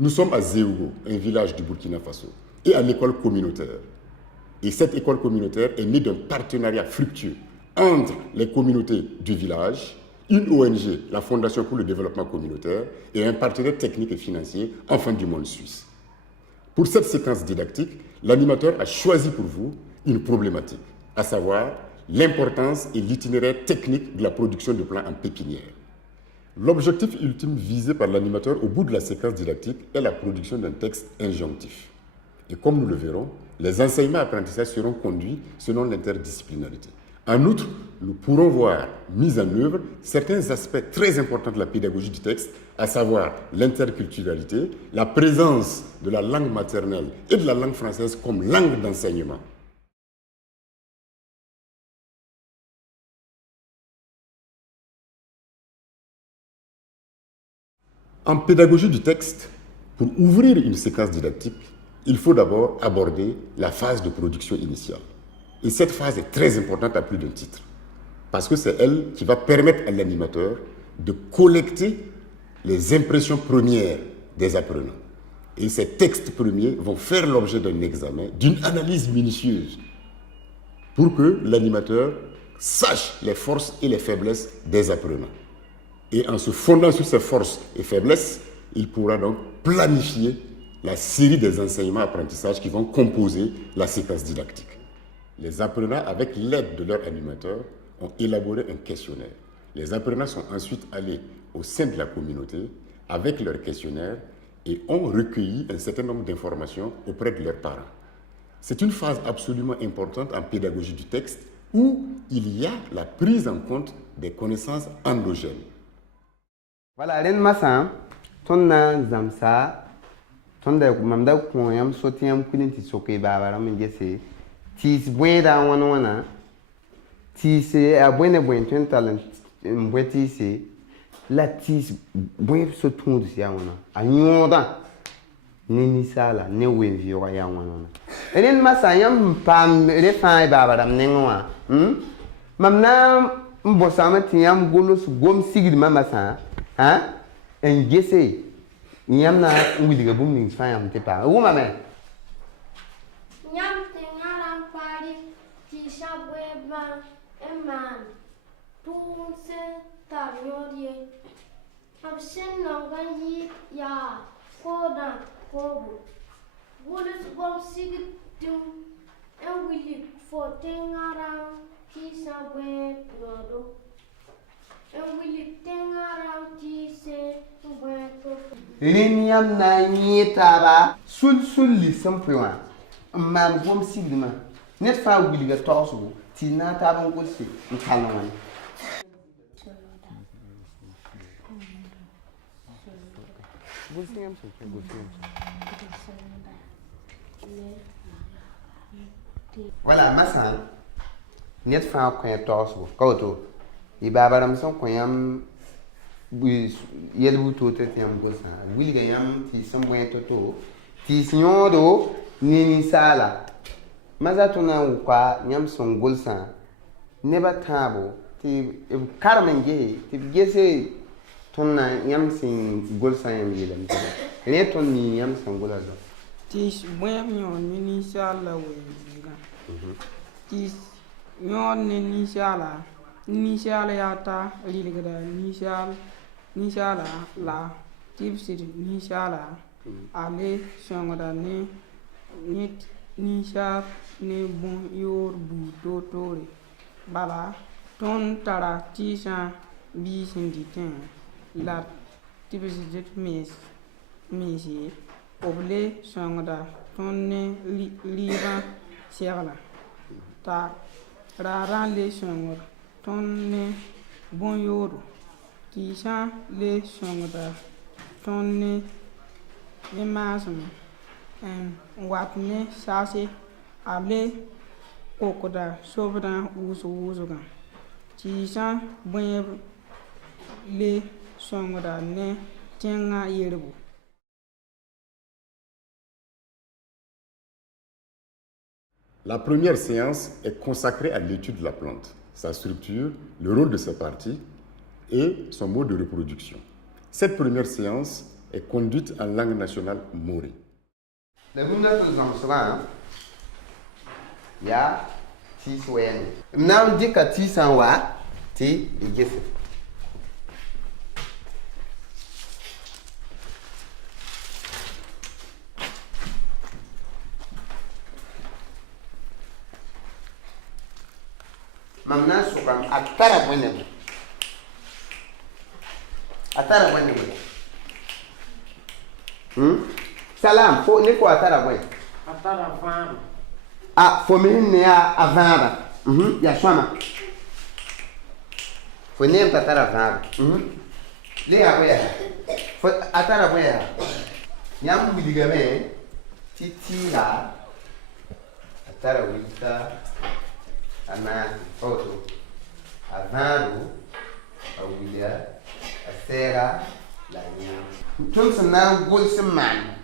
Nous sommes à Zéougo, un village du Burkina Faso, et à l'école communautaire. Et cette école communautaire est née d'un partenariat fructueux entre les communautés du village, une ONG, la Fondation pour le développement communautaire, et un partenaire technique et financier, Enfants du monde suisse. Pour cette séquence didactique, l'animateur a choisi pour vous une problématique, à savoir l'importance et l'itinéraire technique de la production de plants en pépinière. L'objectif ultime visé par l'animateur au bout de la séquence didactique est la production d'un texte injonctif. Et comme nous le verrons, les enseignements apprentissages seront conduits selon l'interdisciplinarité. En outre, nous pourrons voir mis en œuvre certains aspects très importants de la pédagogie du texte, à savoir l'interculturalité, la présence de la langue maternelle et de la langue française comme langue d'enseignement. En pédagogie du texte, pour ouvrir une séquence didactique, il faut d'abord aborder la phase de production initiale. Et cette phase est très importante à plus d'un titre, parce que c'est elle qui va permettre à l'animateur de collecter les impressions premières des apprenants. Et ces textes premiers vont faire l'objet d'un examen, d'une analyse minutieuse, pour que l'animateur sache les forces et les faiblesses des apprenants. Et en se fondant sur ces forces et faiblesses, il pourra donc planifier la série des enseignements-apprentissages qui vont composer la séquence didactique. Les apprenants, avec l'aide de leur animateur, ont élaboré un questionnaire. Les apprenants sont ensuite allés au sein de la communauté avec leur questionnaire et ont recueilli un certain nombre d'informations auprès de leurs parents. C'est une phase absolument importante en pédagogie du texte où il y a la prise en compte des connaissances endogènes. Voilà, ren masa ton na zamsa ton da mamda ko yam sotiam kuninti soke baba ram ngese tis bweda wana tis a bwene bwen ton talent mbweti se la tis bwen so tundu ya wana anyoda ni sala ne wenvi wa ya wana ren masa yam pam refa baba ram nenwa mamna mbosama tiam golos gom sigid mamasa hein en gese nyam na wiliga bum ning fayam te pa wo mame nyam te ngaram pari ti shabwe ba eman tun se taryodie absen nongan yi ya koda kobu golos gom sigidum en wilig fo te ngaram ti shabwe rodo Reniam na nyetaba sul li simplement mam gom sigdima net fa wiliga tosu ti na taban ko si nkalwan voilà masa net fa ko tosu ko to ibabaram son ko yam yelbu to te yam gosa wilga yam ti sambo to ti sinyodo ni sala maza to na kwa yam son golsa neba tabo ti karmenge ti gese ton na yam sin golsa yam yelam ne ton ni yam son golazo ti boyam yon ni sala we ti yon ni sala Nishal yata liligada nishal la tipsit nishala ale shangada ne nit nishal ne bon yor bu dotore bala ton tara tisha bi sinditin la tipsit mesi oble shangada ton ne liva siagla ta raran le shangor tonne bon yoro tisha le shongda tonne le masum watne sase able kokoda sobra usuga tisha bon le shongda ne tenga yerbu. La première séance est consacrée à l'étude de la plante, sa structure, le rôle de ses parties et son mode de reproduction. Cette première séance est conduite en langue nationale morée. La bunda tɩ zãmsgã yaa tɩɩs wɛɛne. M na n dɩka tɩɩsã n wa tɩ y gese. Mam na n sʋkam a tara bõe ne a tara bõe ne bõe. Salam, fo ne ko a tara bõe. Atara vãana. Ah, fo me ne a vãada. Ya sõama. Fo neem t'a tara vãada. Le ya bõe yaa. Fo a tara bõe yaa. Yãmb wilgame tɩ tɩɩga a tara wilka a maan foto a vãado a wilga a sɛɛga la a yãam. Tõnd sẽn na n gols n maan.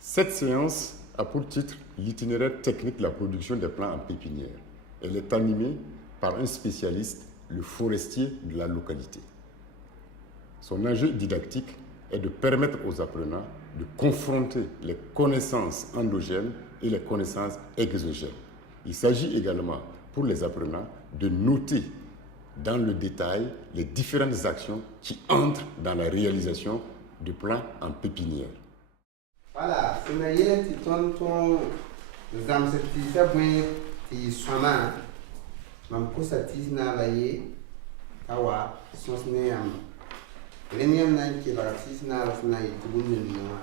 Cette séance a pour titre l'itinéraire technique de la production des plants en pépinière. Elle est animée par un spécialiste, le forestier de la localité. Son enjeu didactique est de permettre aux apprenants de confronter les connaissances endogènes et les connaissances exogènes. Il s'agit également pour les apprenants de noter dans le détail les différentes actions qui entrent dans la réalisation de plants en pépinière. Voilà, c'est une yélen qui tourne ton zam se tisa bwen ti soma mam kusa tis na baye tawa sos ne yam lenyam nan ki la tis na la na yi tubun ne ma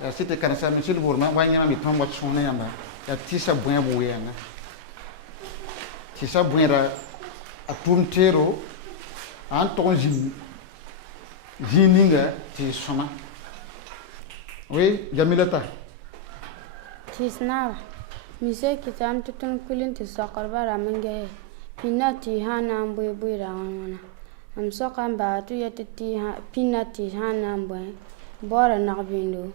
Ya site kan sa mi sul burma wa nyama mi tombo tsone yamba. Ya tisa bwen bu yenga. Tisa bwen ra atumtero an ton jininga ti soma. Oui, Jamilata. Tisnara. Mise kitam tutun kulin ti sokor bara mange. Pinati hana mbui bui rawana. Am sokan ba tu yati ha pinati hana mbui. Bora nakbindo.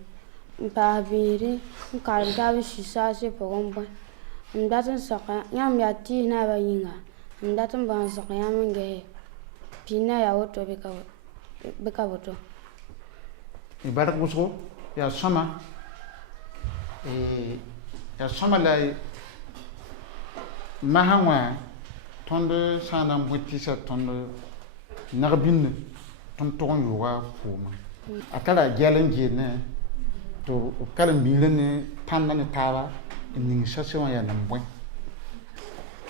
Mpa biri mkar gawi shisase pogombo. Am datan soka yam yati na ba yinga. Am datan ban soka yamange. Pina ya woto beka woto. Ibarak busgo. Ya sama la mahangwa tonde sana mbutisa tonde narbin ton ton yuwa fuma akala gelen gene to kala milene tanda ne taba ning sasyon ya nambwe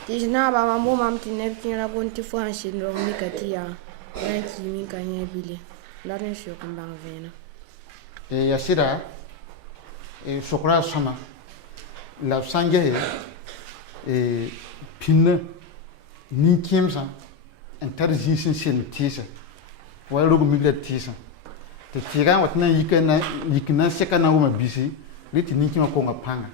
Tijna ba mambo mam tinep kinra bonti fo hanshin ro mi katia yan ki mi kanye bile la ne sho kumbang vena Yasira sokra sama la sange pinne ninkimsa interzisin sin tisa wala rugu miglet tisa te tiga watna yikna sekana wuma bisi liti ninkima ko ngapanga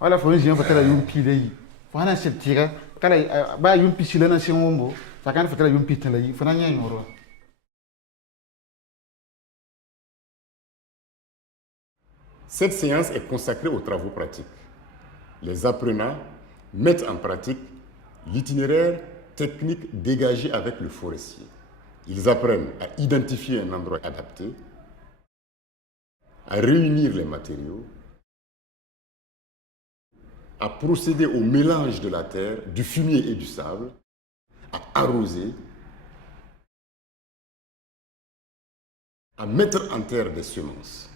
wala fo njiyan fatala yumpi dei fana se tiga kala ba yumpi silana sin wombo fakana fatala yumpi tala fana nya nyoro. Cette séance est consacrée aux travaux pratiques. Les apprenants mettent en pratique l'itinéraire technique dégagé avec le forestier. Ils apprennent à identifier un endroit adapté, à réunir les matériaux, à procéder au mélange de la terre, du fumier et du sable, à arroser, à mettre en terre des semences.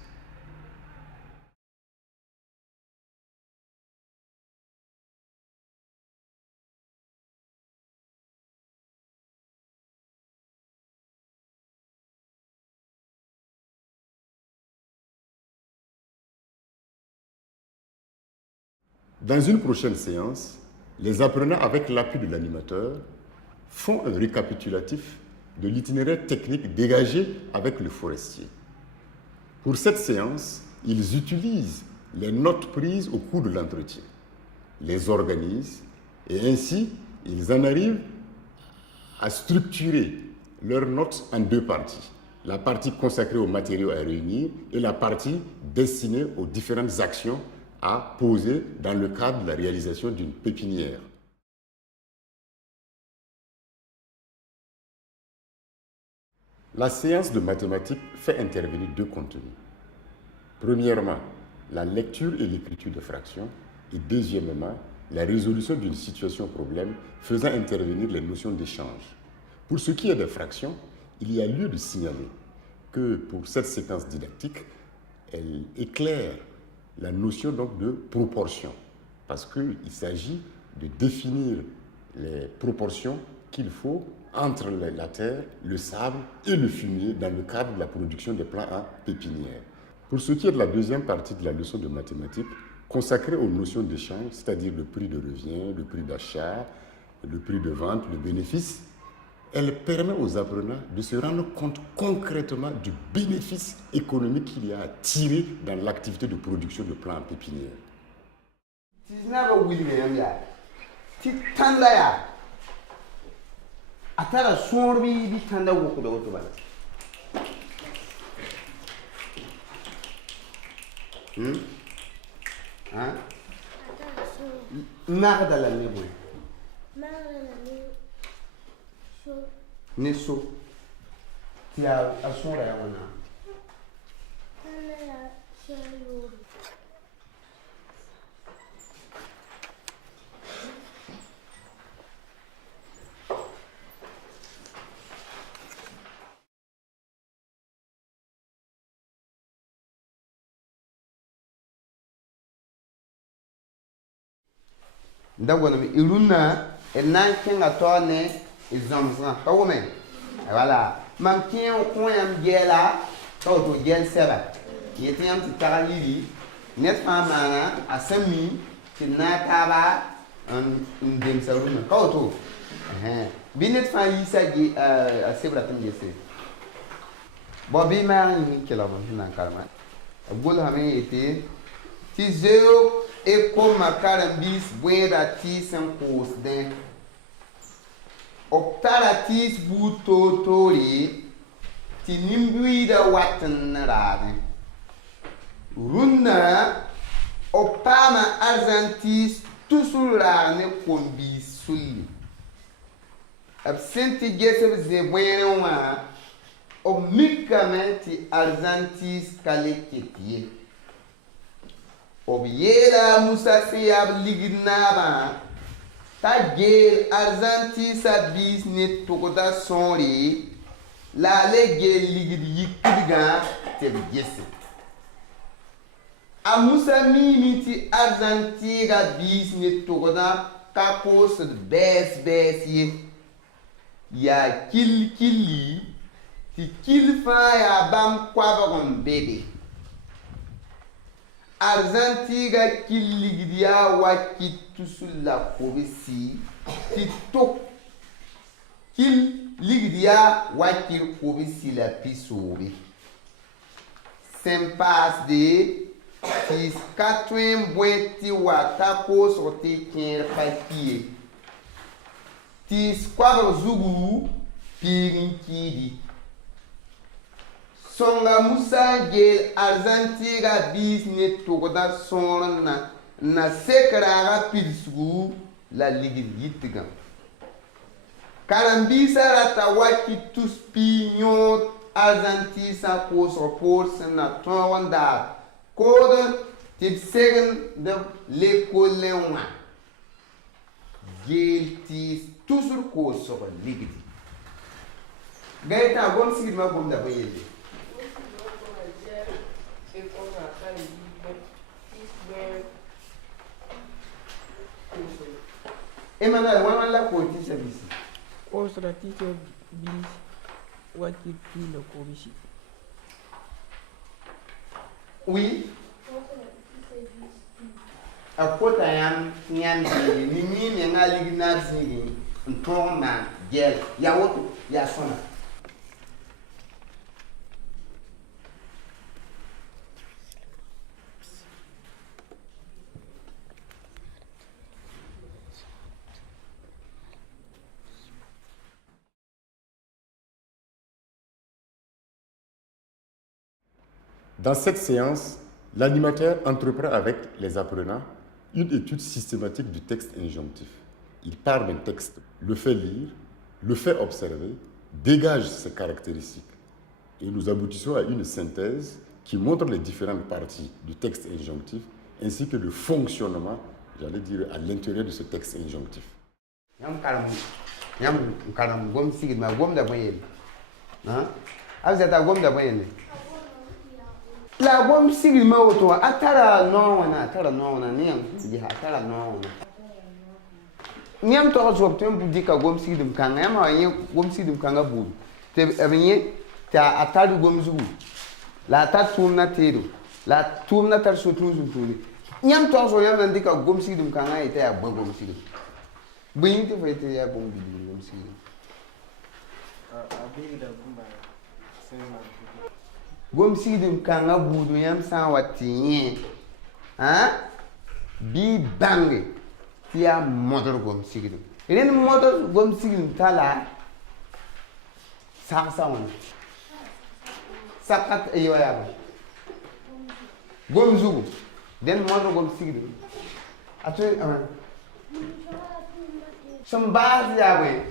Dans une prochaine séance, les apprenants, avec l'appui de l'animateur, font un récapitulatif de l'itinéraire technique dégagé avec le forestier. Pour cette séance, ils utilisent les notes prises au cours de l'entretien, les organisent et ainsi, ils en arrivent à structurer leurs notes en deux parties. La partie consacrée aux matériaux à réunir et la partie destinée aux différentes actions à poser dans le cadre de la réalisation d'une pépinière. La séance de mathématiques fait intervenir deux contenus. Premièrement, la lecture et l'écriture de fractions et deuxièmement, la résolution d'une situation problème faisant intervenir les notions d'échange. Pour ce qui est des fractions, il y a lieu de signaler que pour cette séquence didactique, elle éclaire la notion donc de proportion parce qu'il s'agit de définir les proportions qu'il faut entre la terre, le sable et le fumier dans le cadre de la production des plants à pépinière. Pour ce qui est de la deuxième partie de la leçon de mathématiques, consacrée aux notions d'échange, c'est-à-dire le prix de revient, le prix d'achat, le prix de vente, le bénéfice, elle permet aux apprenants de se rendre compte concrètement du bénéfice économique qu'il y a à tirer dans l'activité de production de plants en pépinière. Atara sorbi bi tanda woku da woto bala. Hein? Marda la ne boy. Ne so. Ti a sora ya wana. Ndagona mi iruna enan kenga tone izamzan kawome voilà mam kien ko yam gela to to gel seba yetiam ti tagalili net famana asami tinata ba ndem saruna kawto binet fa yisa gi asebra tan jesse bobi ma ni kila bon nan kalma gol hame ete ti zeo e como a carambis buena tis en cos den optara tis buto tori ti nimbuida watan rade runa opama arzantis tusular ne kombi sulli absenti geseb ze buena wa omicamente arzantis kaleketie Obiera Musa Seyab Lignaba Tagel Arzanti Sabis Net Tokoda Sonri La Legel Ligid Yikiga Tebgese A Musa Mimiti Arzanti Rabis Net Tokoda Kakos Bes Ye Ya Kili Ti Kilfa Ya Bam Kwavagon Bebe Arzantiga kiligdia wakitu sulla kobisi titok kil ligdia wakil kobisi la pisobi sempas de tis katwen bwenti watako sorti kien papier tis kwaro zugu pirin kidi Songa Musa gel arzantiga bisne togoda sonna na sekraga pilsugu la ligitga karambisa rata waki tus pinyo arzantisa ko support na tonda code tip segen de l'école wa gel tis toujours ko so ligiti gaita gon sigma gom da bayele Emmanuel, on la côté service. Au stratégique bis wakil le kobishi. Oui. A kota yam nyam ni ni ngali gnar zini ntoma gel ya woto ya sona. Dans cette séance, l'animateur entreprend avec les apprenants une étude systématique du texte injonctif. Il part d'un texte, le fait lire, le fait observer, dégage ses caractéristiques. Et nous aboutissons à une synthèse qui montre les différentes parties du texte injonctif ainsi que le fonctionnement, j'allais dire, à l'intérieur de ce texte injonctif. La gom sigil ma woto atara no wana niam ji atara no wana niam to zo tem budi ka gom sigil dum kan yam ha yin gom sigil dum kan ga bu te abenye ta atari gom zugu la ta tumna tedo la tumna tar so tun tuni niam to zo yam ndika gom sigil dum kan ga ite ya ba gom sigil bin te fa ite ya gom bi gom sigil abi da kumba sema gom sigdum kanga budu yam san wati bi bangi tia motor gom sigdum ren motor gom sigdum tala sa won sakat ayo ya gom zugu den motor gom sigdum atu some bars ya we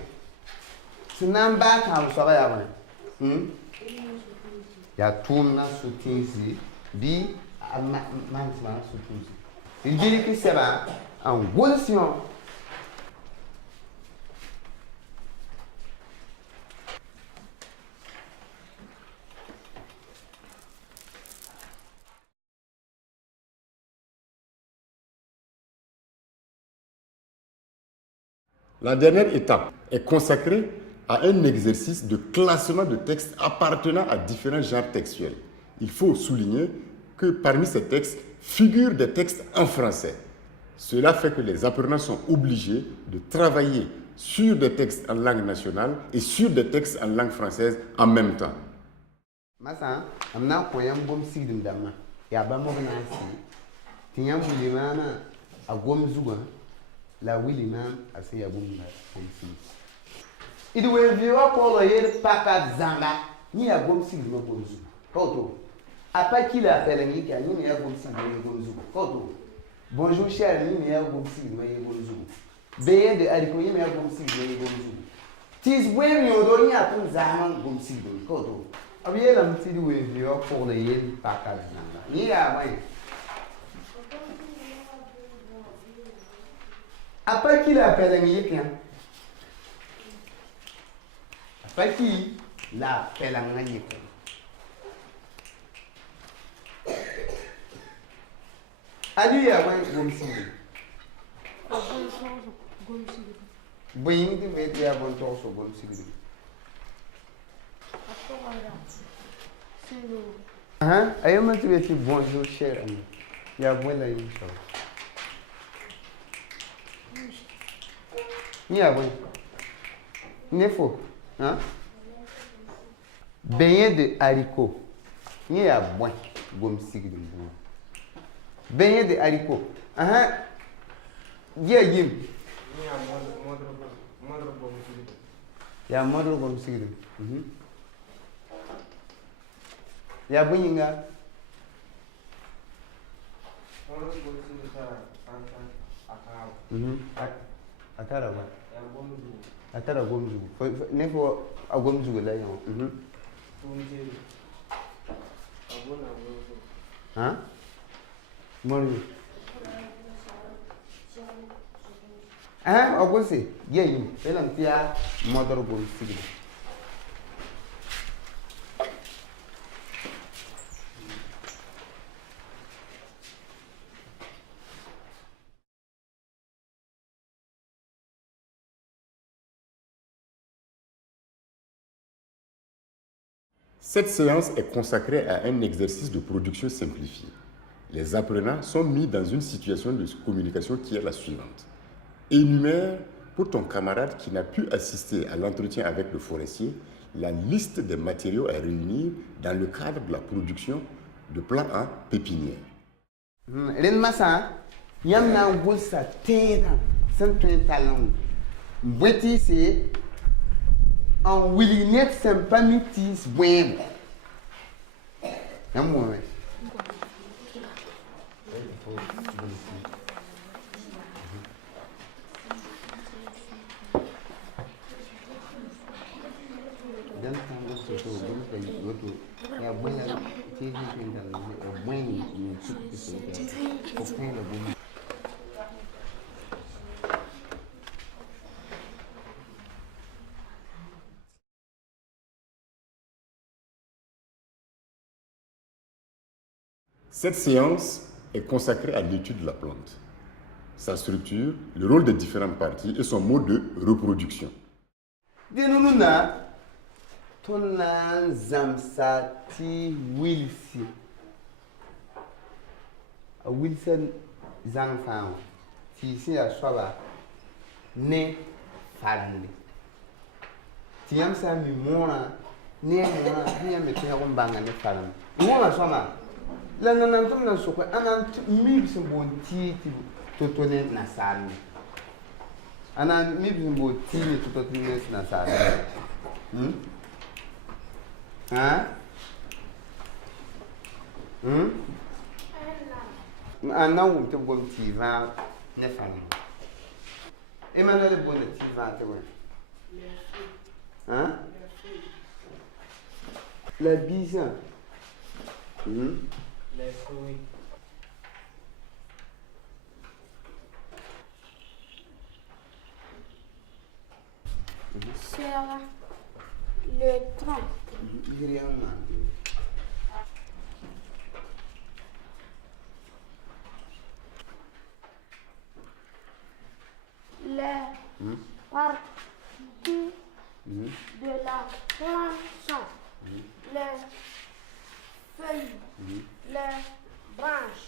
sunan ba ta so ba ya we ya tumna sutinsi bi mantima sutinsi il dit que c'est va en position La dernière étape est consacrée à un exercice de classement de textes appartenant à différents genres textuels. Il faut souligner que parmi ces textes figurent des textes en français. Cela fait que les apprenants sont obligés de travailler sur des textes en langue nationale et sur des textes en langue française en même temps. Masa, amna koyam gom sigdum dama. Ya ba mo na si. Tinyam bulimana a gom zuga. La wilimam ase ya gom na si. Il veut vivre pour le papa Zamba. Ni a gom sigdum gom zuga. Koto. Après qu'il appelle ni ka ni a gom sigdum gom zuga. Koto. Bonjour cher, ni a gom sigdum gom zuga. Beye de aliko ni a gom sigdum gom zuga. Tis bwen yo do ni a ton zaman gom sigdum. Koto. Abiye la mti di we vivre pour le papa Zamba. Ni a mai. Après qu'il appelle ni ka Paki la pelangani ko. Adi ya wan gomsi. Boyin di ve ya bon to so gomsi. Ayama tu eti bonjour cher ami. Ya buena inshallah. Ni a bon. Nefo. Beignet de haricots. Il y a bon gomme sigdum. Beignet de haricots. Il y a yim. Il y a modre gomme sigdum. Il y a boninga. Atara wa. Atara gomzu. Nefo a gomzu la yon. Mori. Ogose. Yeyim. Elam tia modor gomzu. Cette séance est consacrée à un exercice de production simplifiée. Les apprenants sont mis dans une situation de communication qui est la suivante. Énumère pour ton camarade qui n'a pu assister à l'entretien avec le forestier la liste des matériaux à réunir dans le cadre de la production de plats en pépinière. L'enmassa, yam na gosa tera, sans talon. Bweti c'est en willinette sympamitis bwem. Yam Dan tango soto bun ka yoto ya buena ti ni dan bueni ni tuki so ko pele bun. Cette séance est consacrée à l'étude de la plante, sa structure, le rôle des différentes parties et son mode de reproduction. Denununa tonna zamsa ti wilsi a wilson zang fam ti si a soba ne farande ti yam sa mi mona ne mona ni yam ti ko banga ne farande mona soma la nan tum na so ko anan mi bi bon ti to ne na salni anan mi bi bon ti ni to ne na salni Hein? Non, tu bon petit vin, ne famille. Emmanuel est bon le petit vin, tu vois. Hein? La bise. Les fruits. Sur le tronc. Les parties de la plante, les feuilles, les branches,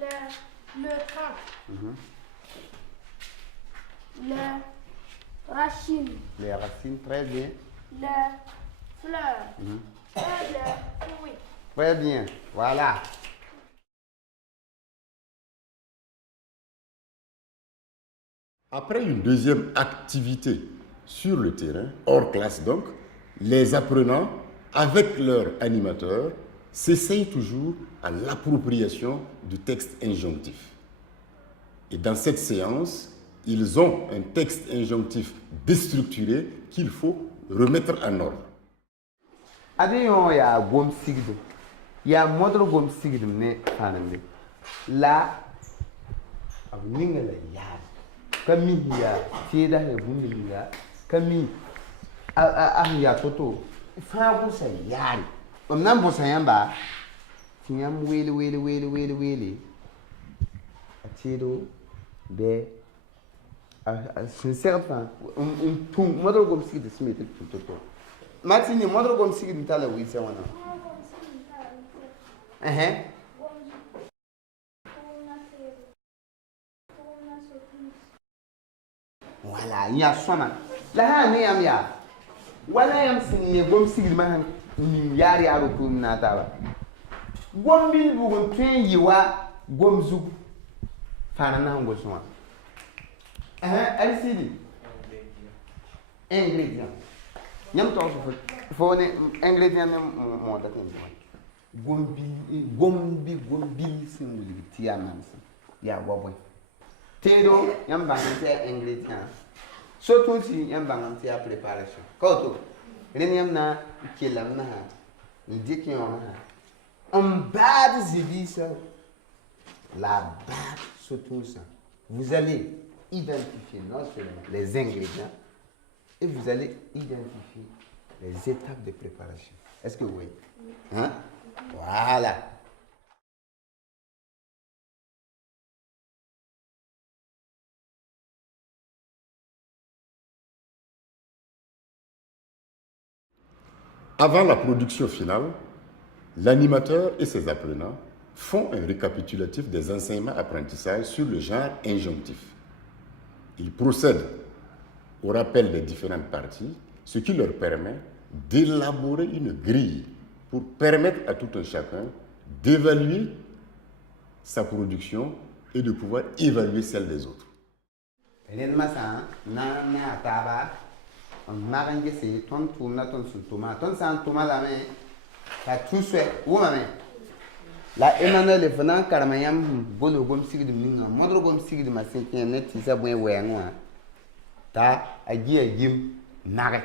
le tronc, les racines, Les racines, très bien. les fleurs et les fruits. Très bien, voilà. Après une deuxième activité sur le terrain, hors classe donc, les apprenants, avec leur animateur, s'essayent toujours à l'appropriation du texte injonctif. Et dans cette séance, ils ont un texte injonctif déstructuré qu'il faut remettre en ordre. Adiyon ya gom sigdo. Ya modro gom sigdo ne fanande. La abninga la ya. Kami ya tida he bunga kami ya toto. Fa ko sa yari. Nan bo sayamba. Tinyam wele. Atido de sincèrement tout modro gom sigdo smete toto. Matini modro gom sigdo tala wi se wana. Voilà, il y a sona. La ne am ya. Wala yam sinne gom sigdo ma ni yari aro ko na tawa. Gom bil bu gon twen yiwa gom zug. Fana na ngo sona. LCD. Ingrédients. Nyam to fo ne ingrédients mo da tan gombi singuli tia mansa ya boboy tedo yam bangante ingrédients surtout si yam bangante a préparation koto ren yam na kelam na ni diki on base zibisa la base surtout ça vous allez identifier non seulement les ingrédients et vous allez identifier les étapes de préparation. Est-ce que vous voyez? Hein? Voilà. Avant la production finale, l'animateur et ses apprenants font un récapitulatif des enseignements-apprentissages sur le genre injonctif. Ils procèdent au rappel des différentes parties, ce qui leur permet d'élaborer une grille pour permettre à tout un chacun d'évaluer sa production et de pouvoir évaluer celle des autres. la Emmanuel fana karama yam bolo gom sigdi minga modro gom sigdi ma sinkin ne ti sa bwen wenwa ta agi agim nare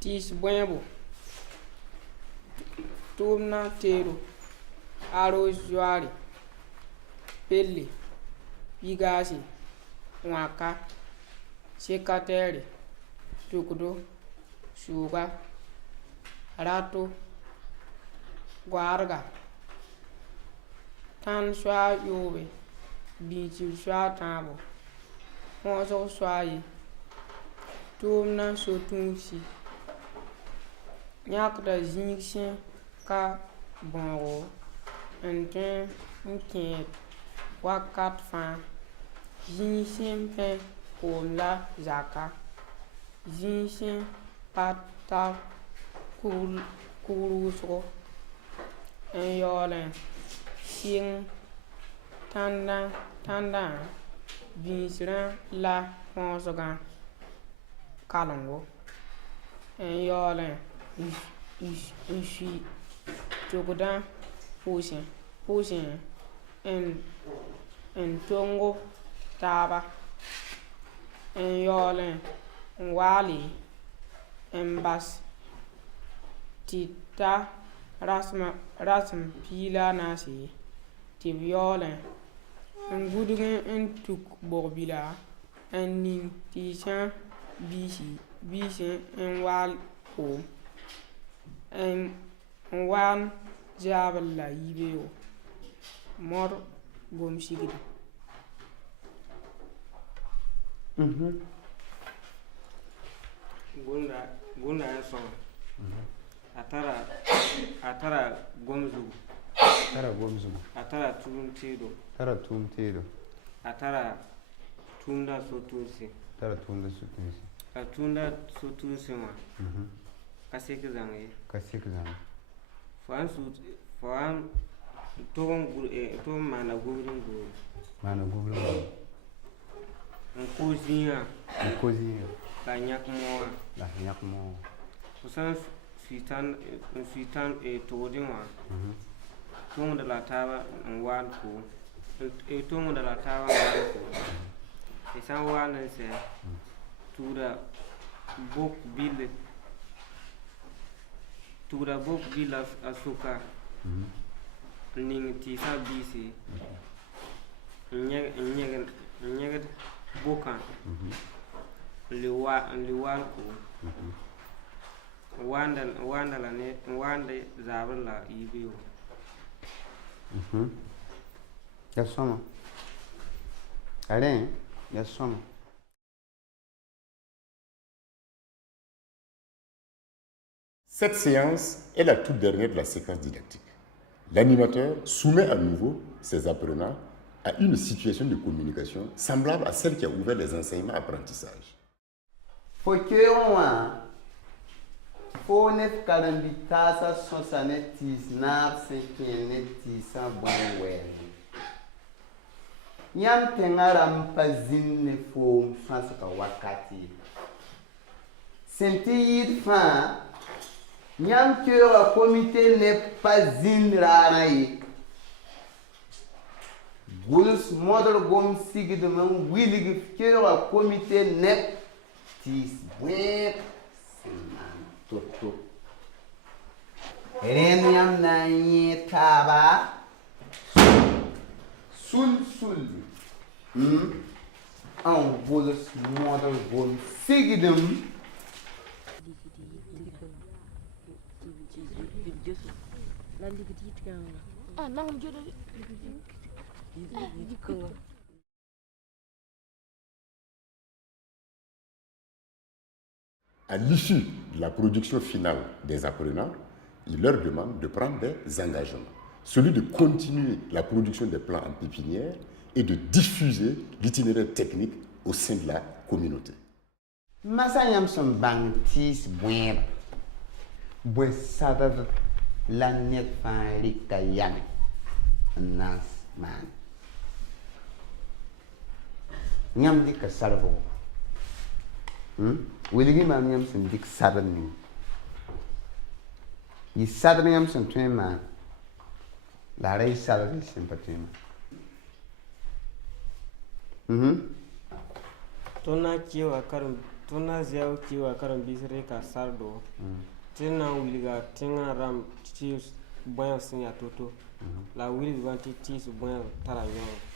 tis bwebo tumna tero aro joari pelle igasi waka sekatere tukudo shuga rato guarga tan shwa yobe bichi shwa tabo mozo shwayi tumna sotunsi nyakda zinkshin ka bongo enten nket wakat fan zinkshin pen komla zaka zinkshin pata kuruso en yolen sing tanda binsran la ponsogan kalongo en yolen ushi chokodan pusin en tongo taba en yolen wali en bas tita rasm pila nasi tib yolen en gudgen en tuk borbila en ning tishan bisi en wal o en wan jabla yibeo mor gom sigidi gunda ya son atara gomzu atara tumtido atara tunda sotunsi atunda sotunsi ma kasik zangi fan tom mana gubrin go nkozia kanyak mo usan fitan todinwa tung de la taba wan ko tung de la taba wan ko isan wan se tura bok bil asuka ning tisa bisi nyeg bokan liwal ko wanda la ne wanda zabla ibio ya soma allez ya soma Cette séance est la toute dernière de la séquence didactique. L'animateur soumet à nouveau ses apprenants à une situation de communication semblable à celle qui a ouvert les enseignements apprentissage. Fonef kalambitasa sosanetis narse kenetisa bonwen. Nyam tengaram pazin ne fo fansaka wakati. Senti yid fa nyam kera comité n'est pas raraye. Gulus model gom sigid man wilig kera comité n'est tis web seman toto. Renyam na ye taba sul. An gulus model gom sigidum. À l'issue de la production finale des apprenants, il leur demande de prendre des engagements. Celui de continuer la production des plants en pépinière et de diffuser l'itinéraire technique au sein de la communauté. Masayam son bantis buen. Buen sadad la net fan rika yame. Nas man. Nyam dik sarbo. Wiligi mam nyam son dik sarbo ni. Yi sarbo nyam son tuen man. la rai salary sympathema Tona kiwa karam tona ziao kiwa karam bisre ka sardo. Tina wilga tinga ram tis boya sinya toto. La wil vanti tis boya taranyo.